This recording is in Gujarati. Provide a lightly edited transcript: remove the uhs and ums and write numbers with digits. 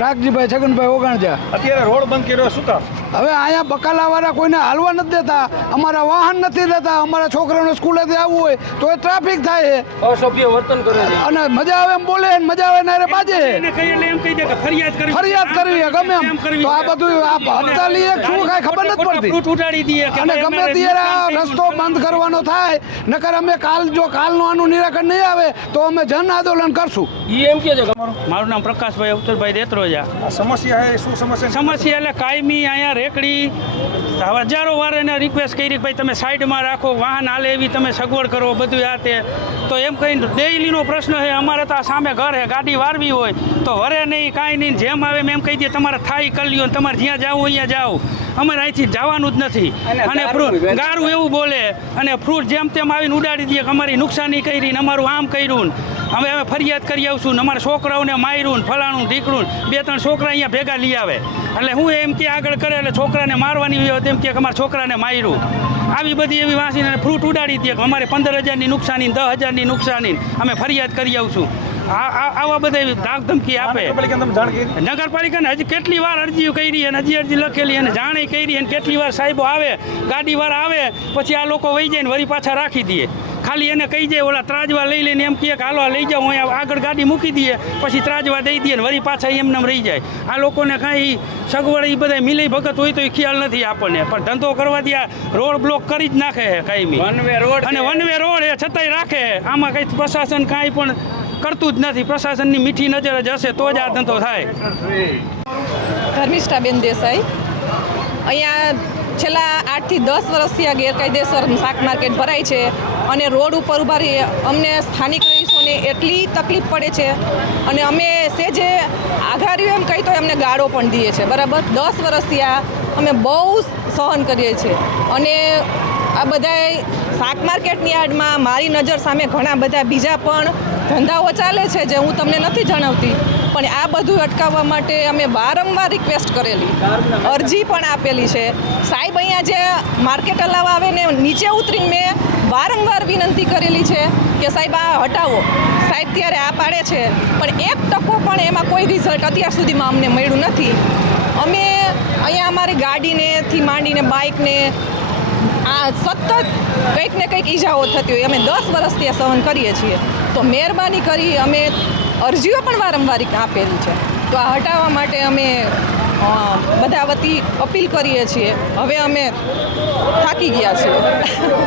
રાખજીભાઈ છગનભાઈ ઓગણજા। અત્યારે રોડ બંધ કર્યો શું કામ? હવે અહીંયા બકાલાવાળા કોઈને હાલવા નથી દેતા, અમારા વાહન નથી લેતા, અમારા છોકરાઓને સ્કૂલેથી આવવું હોય તો એ ટ્રાફિક થાય છે, અસભ્ય વર્તન કરે છે અને મજા આવે એમ બોલે ને મજા આવે ને અરે બાજે ફરિયાદ કરવી ગમે એમ। તો આ બધું આ હડતાલી એક શું કાંઈ ખબર નથી પડતી, અને ગમે ત્યારે રસ્તો બંધ કરવાનો થાય, નકર અમે જો કાલનું આનું નિરાકરણ નહીં આવે તો અમે જન આંદોલન કરશું। એમ કે છે મારું નામ પ્રકાશભાઈ અવસરભાઈ દેત્રોજા। આ સમસ્યા છે શું સમસ્યા? સમસ્યા એટલે કાયમી અહીંયા રેકડી હજારો વાર એને રિક્વેસ્ટ કરી કે ભાઈ તમે સાઈડમાં રાખો, વાહન હાલે એવી તમે સગવડ કરો, બધું આ તે તો એમ કહીને ડેઈલીનો પ્રશ્ન છે। અમારે તો આ સામે ઘર છે, ગાડી વારવી હોય તો વરે નહીં કાંઈ નહીં, જેમ આવે એમ કહી દે તમારે થાય કરી લ્યો, તમારે જ્યાં જાવું અહીંયા જાઓ, અમારે અહીંથી જવાનું જ નથી। અને ગારું એવું બોલે અને ફ્રૂટ જેમ તેમ આવીને ઉડાડી દે કે અમારી નુકસાની કરી ને અમારું આમ કર્યું ને હવે અમે ફરિયાદ કરી આવશું ને અમારા છોકરાઓને માર્યું ને ફલાણું ઢીકણું, 2-3 છોકરા અહીંયા ભેગા લઈ આવે એટલે હું એમ કે આગળ કરે એટલે છોકરાને મારવાની હોય તેમ કે અમારા છોકરાને માર્યું, આવી બધી એવી વાંચીને ફ્રૂટ ઉડાડી દે કે અમારે 15,000ની નુકસાની 10,000ની નુકસાની, અમે ફરિયાદ કરી આવશું। આવા બધા ધાક ધમકી આપે। નગરપાલિકાને હજી કેટલી વાર અરજીઓ કરી અને હજી અરજી લખેલી અને જાણે કરી અને કેટલી વાર સાહેબો આવે, ગાડીવાળા આવે પછી આ લોકો વહી જાય ને વળી પાછા રાખી દે, ખાલી એને કહી જાય ઓલા ત્રાજવા લઈ લઈને એમ કહે કે હાલો લઈ જાઓ, હું આગળ ગાડી મૂકી દઈએ પછી ત્રાજવા દઈ દઈએ ને વળી પાછા એમને રહી જાય। આ લોકોને કાંઈ સગવડ એ બધા મિલી ભગત હોય તો એ ખ્યાલ નથી આપણને, પણ ધંધો કરવા દે રોડ બ્લોક કરી જ નાખે કાયમી, અને વન વે રોડ એ છતાંય રાખે। આમાં કંઈ પ્રશાસન કાંઈ પણ કરતું જ નથી, પ્રશાસનની મીઠી નજર જ હશે તો જ આ ધંધો થાય। ધર્મિષ્ઠાબેન દેસાઈ। અહીંયા છેલ્લા 8 થી 10 વર્ષથી આ ગેરકાયદેસર શાક માર્કેટ ભરાય છે, અને રોડ ઉપર ઊભા રહીએ અમને સ્થાનિક રહીશોને એટલી તકલીફ પડે છે, અને અમે સેજે આઘાર્યું એમ કહી તો અમને ગાળો પણ દઈએ છે, બરાબર। 10 વર્ષથી આ અમે બહુ સહન કરીએ છીએ, અને આ બધાય શાક માર્કેટની આડમાં મારી નજર સામે ઘણા બધા બીજા પણ ધંધાઓ ચાલે છે જે હું તમને નથી જણાવતી, પણ આ બધું અટકાવવા માટે અમે વારંવાર રિક્વેસ્ટ કરેલી, અરજી પણ આપેલી છે। સાહેબ અહીંયા જે માર્કેટ હલાવવા આવે ને નીચે ઉતરીને મેં વારંવાર વિનંતી કરેલી છે કે સાહેબ આ હટાવો, સાહેબ ત્યારે આ પાડે છે, પણ 1% પણ એમાં કોઈ રિઝલ્ટ અત્યાર સુધીમાં અમને મળ્યું નથી। અમે અહીંયા અમારી ગાડીનેથી માંડીને બાઇકને આ સતત કંઈક ને કંઈક ઈજાઓ થતી હોય, અમે 10 વર્ષથી આ સહન કરીએ છીએ, તો મહેરબાની કરી અમે અરજીઓ પણ વારંવાર આપેલી છે, તો આ હટાવવા માટે અમે બધા વતી અપીલ કરીએ છીએ। હવે અમે થાકી ગયા છીએ।